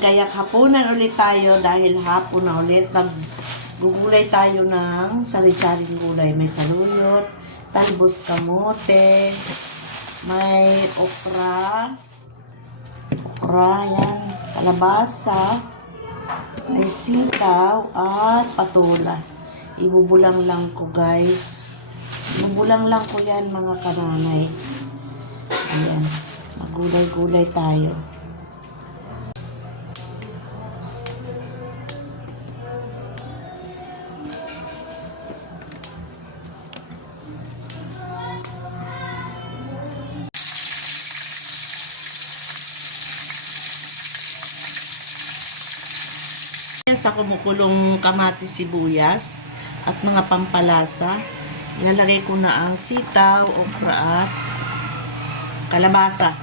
magkayak hapunan ulit tayo dahil hapon na ulit. Maggugulay tayo ng sari-saring gulay. May saluyot, talbos kamote, may okra, yan, kalabasa, may sitaw, at patola. Ibubulang lang ko, guys. Ibubulang lang ko yan, mga kananay. Ayan, magulay-gulay tayo. Sa kumukulong kamatis, sibuyas at mga pampalasa, ilalagay ko na ang sitaw, okra at kalabasa.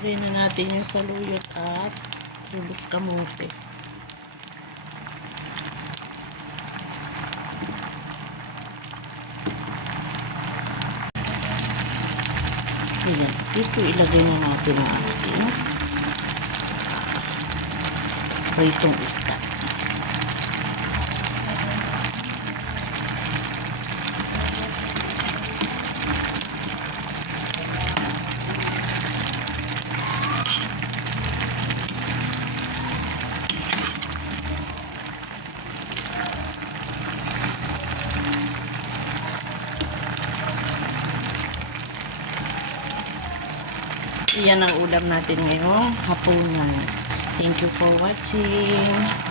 Lagay na natin yung saluyot at talbos kamote. Ayan. Dito ilagay na natin ang ating pritong isda. Iyan ang ulam natin ngayong hapunan. Thank you for watching.